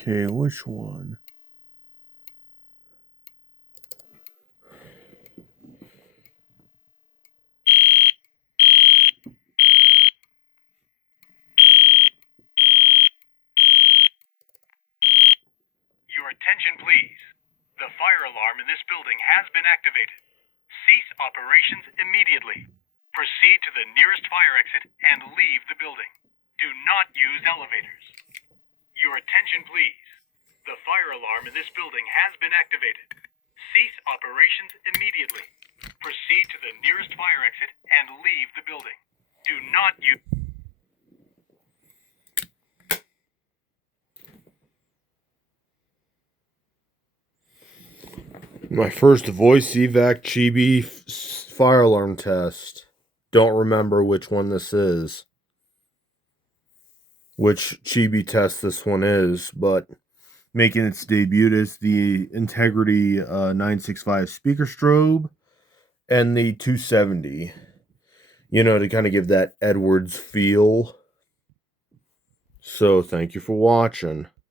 Okay, which one? Your attention, please. The fire alarm in this building has been activated. Cease operations immediately. Proceed to the nearest fire exit and leave the building. Do not use elevators. Your attention, please. The fire alarm in this building has been activated. Cease operations immediately. Proceed to the nearest fire exit and leave the building. Do not use... My first voice evac Chibi Fire Alarm test. Don't remember which one this is. Which Chibi test this one is, but making its debut is the Integrity 965 speaker strobe and the 270. You know, to kind of give that Edwards feel. So, thank you for watching.